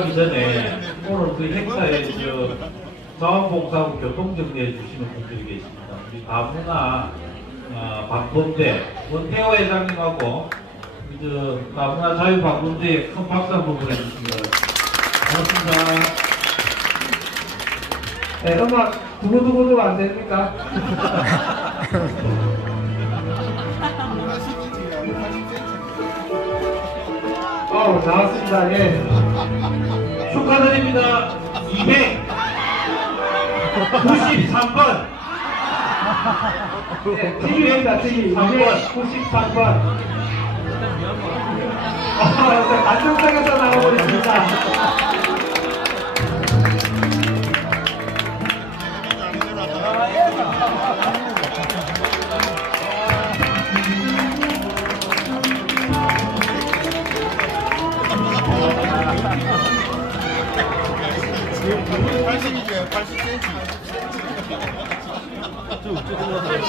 하기 전에 오늘 그 행사에 저 자원봉사하고 교통정리해 주시는 분들이 계십니다. 우리 다문화 어, 방범대 원태호 회장님하고 저 다문화 자유방범대에 큰 박수 한번 보내주십니다. 고맙습니다. 네, 음악 두고두고 좀안 됩니까? 나왔습니다. 예. 축하드립니다. 293번. 네, TV입니다 TV 293번. 아, 안정상에서 나와버립니다. 80이죠, 80cm. 쭉, 쭉 올라가요.